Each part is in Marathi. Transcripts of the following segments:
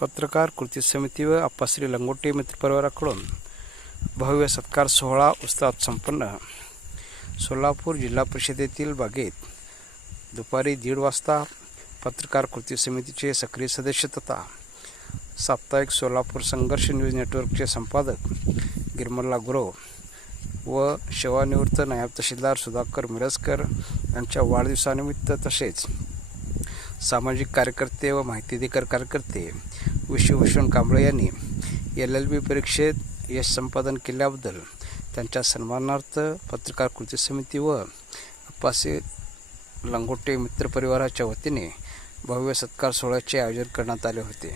पत्रकार कृती समिती व आप्पाश्री लंगोटे मित्रपरिवाराकडून भव्य सत्कार सोहळा उत्साहात संपन्न. सोलापूर जिल्हा परिषदेतील बागेत दुपारी 1:30 वाजता पत्रकार कृती समितीचे सक्रिय सदस्य तथा साप्ताहिक सोलापूर संघर्ष न्यूज नेटवर्कचे संपादक गिरमल्ला गुरव व सेवानिवृत्त नायब तहसीलदार सुधाकर मिरजकर यांच्या वाढदिवसानिमित्त तसेच सामाजिक कार्यकर्ते व माहिती अधिकार कार्यकर्ते विश्वभूषण कांबळे यांनी LLB परीक्षेत यश संपादन केल्याबद्दल त्यांच्या सन्मानार्थ पत्रकार कृती समिती व आप्पाश्री लंगोटे मित्रपरिवाराच्या वतीने भव्य सत्कार सोहळ्याचे आयोजन करण्यात आले होते.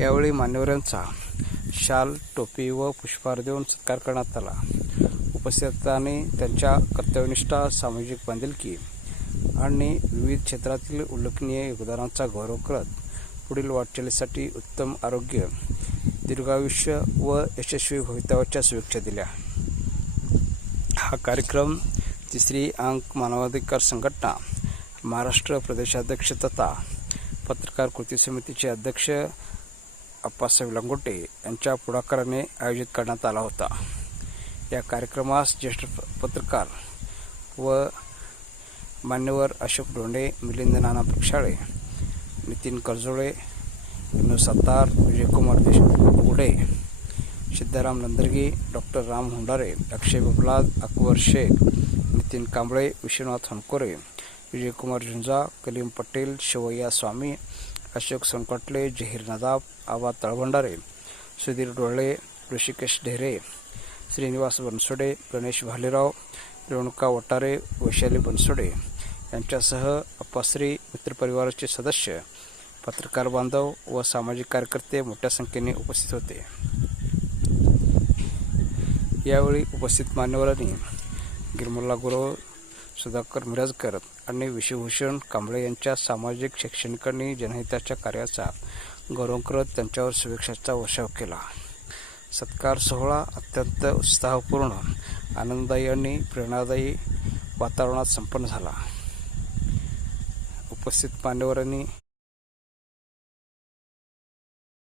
यावेळी मान्यवरांचा शाल, टोपी व पुष्पहार देऊन सत्कार करण्यात आला. उपस्थितांनी त्यांच्या कर्तव्यनिष्ठा, सामाजिक बांधिलकी आणि विविध क्षेत्रातील उल्लेखनीय योगदानाचा गौरव करत पुढील वाटचालीसाठी उत्तम आरोग्य, दीर्घायुष्य व यशस्वी भवितव्याच्या शुभेच्छा दिल्या. हा कार्यक्रम तिसरी अंक मानवाधिकार संघटना महाराष्ट्र प्रदेशाध्यक्ष तथा पत्रकार कृती समितीचे अध्यक्ष आप्पासाहेब लंगोटे यांच्या पुढाकाराने आयोजित करण्यात आला होता. या कार्यक्रमास ज्येष्ठ पत्रकार व मान्यवर अशोक डोंडे, मिलिंद नाना प्रक्षाळे, नितीन करजोळे, विनोद सत्तार, विजयकुमार देशमुख, सिद्धाराम नंदरगी, डॉक्टर राम हुंडारे, अक्षय बबलाद, अकबर शेख, नितीन कांबळे, विश्वनाथ हनकोरे, विजयकुमार झुंजा, कलीम पटेल, शिवय्या स्वामी, अशोक सोनकटले, जहीर नदाब, आबा तळभंडारे, सुधीर डोळे, ऋषिकेश ढेरे, श्रीनिवास बनसोडे, गणेश भालेराव, रेणुका वटारे, वैशाली बनसोडे यांच्यासह आप्पाश्री मित्रपरिवाराचे सदस्य, पत्रकार बांधव व सामाजिक कार्यकर्ते मोठ्या संख्येने उपस्थित होते. यावेळी उपस्थित मान्यवरांनी गिरमल्ला गुरव, सुधाकर मिरजकर आणि विश्वभूषण कांबळे यांच्या सामाजिक, शैक्षणिक आणि जनहिताच्या कार्याचा गौरव करत त्यांच्यावर शुभेच्छांचा वर्षाव केला. सत्कार सोहळा अत्यंत उत्साहपूर्ण, आनंददायी आणि प्रेरणादायी वातावरणात संपन्न झाला. उपस्थित मान्यवरांनी